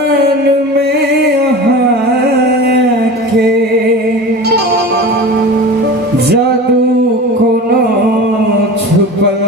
मुस्कान में आके जादू को छुपल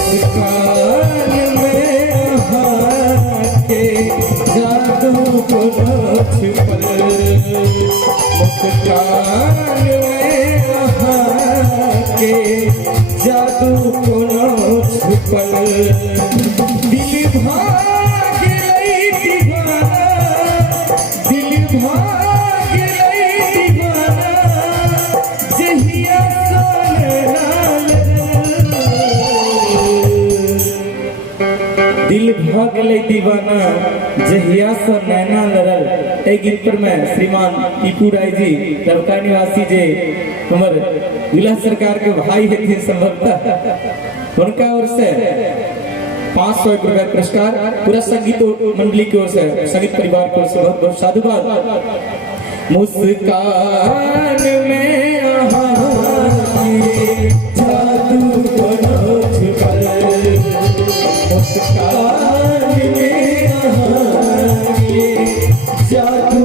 मुस्कान में आके जादू को छुपल मुस्कान के जादू को छुपल दिल भाग लई दीवाना दिल भाग लई दीवाना जहिया दिल भाग लई दीवाना जहिया सा नैना लड़ल। ए गीत पर मैं श्रीमान टीपू राय जी दरका निवासी जे हमर विलास सरकार के भाई थे संभवतः उनका ओर से 500 रुपए पुरस्कार पूरा संगीत मंडली की ओर से संगीत परिवार की ओर से बहुत बहुत साधुवाद। मुस्कान में जादू को छुपल मुस्कान में जादू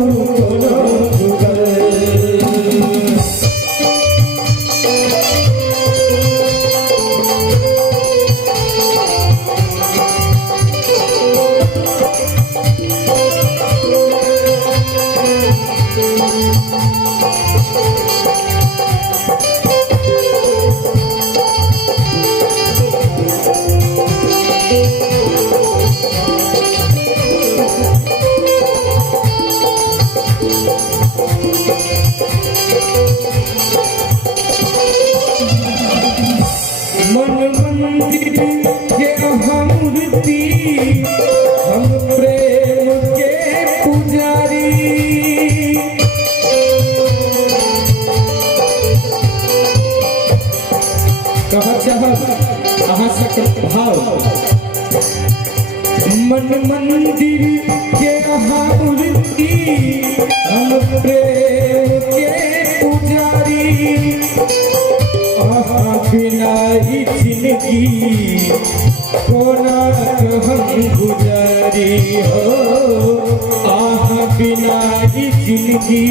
हम प्रेम के पुजारी कहा चाह भाव मन मंदिर के मूर्ति हम प्रेम के पुजारी बिना ही जिंदगी कोना हम गुजारी हो बिना ही जिंदगी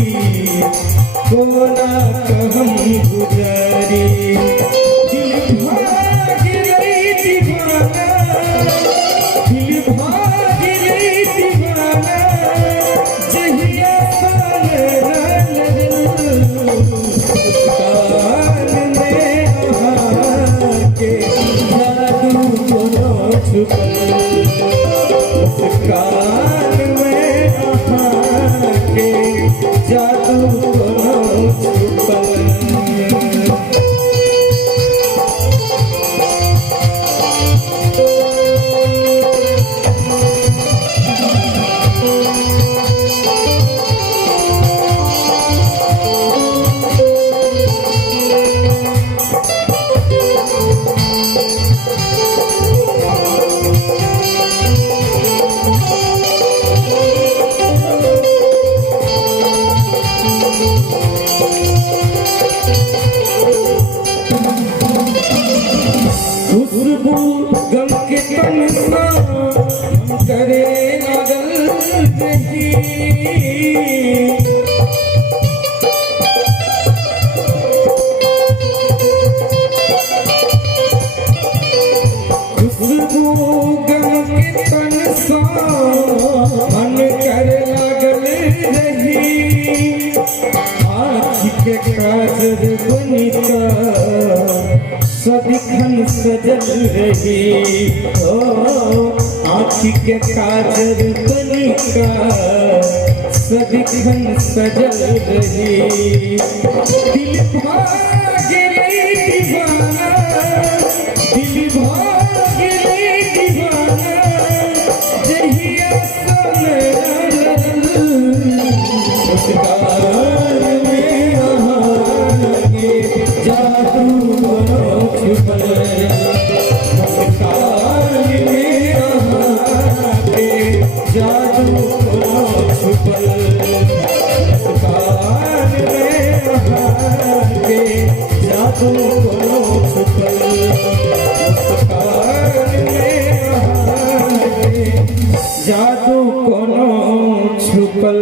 कोना हम गुजारी दिल भाग रही दीवाना दिल भाग रही दीवाना जहिया मुस्कान में आके जादू को छुपल गम के तन सा हम करे लागल रही खुशबू गम के तन सा मन करे लागल रही आज के काजर बनिका सदिखन सजल रही आँखी के काजल तनिका सदिखन सजल रही दिल भागले दीवाना दिल भागले दीवाना जहिया मुस्कान में आगे जादू छुपल मुस्कान में आगे जादू छुपल मुस्कान में आगे जादू छुपल मुस्कान में आगे जादू कोनो छुपल।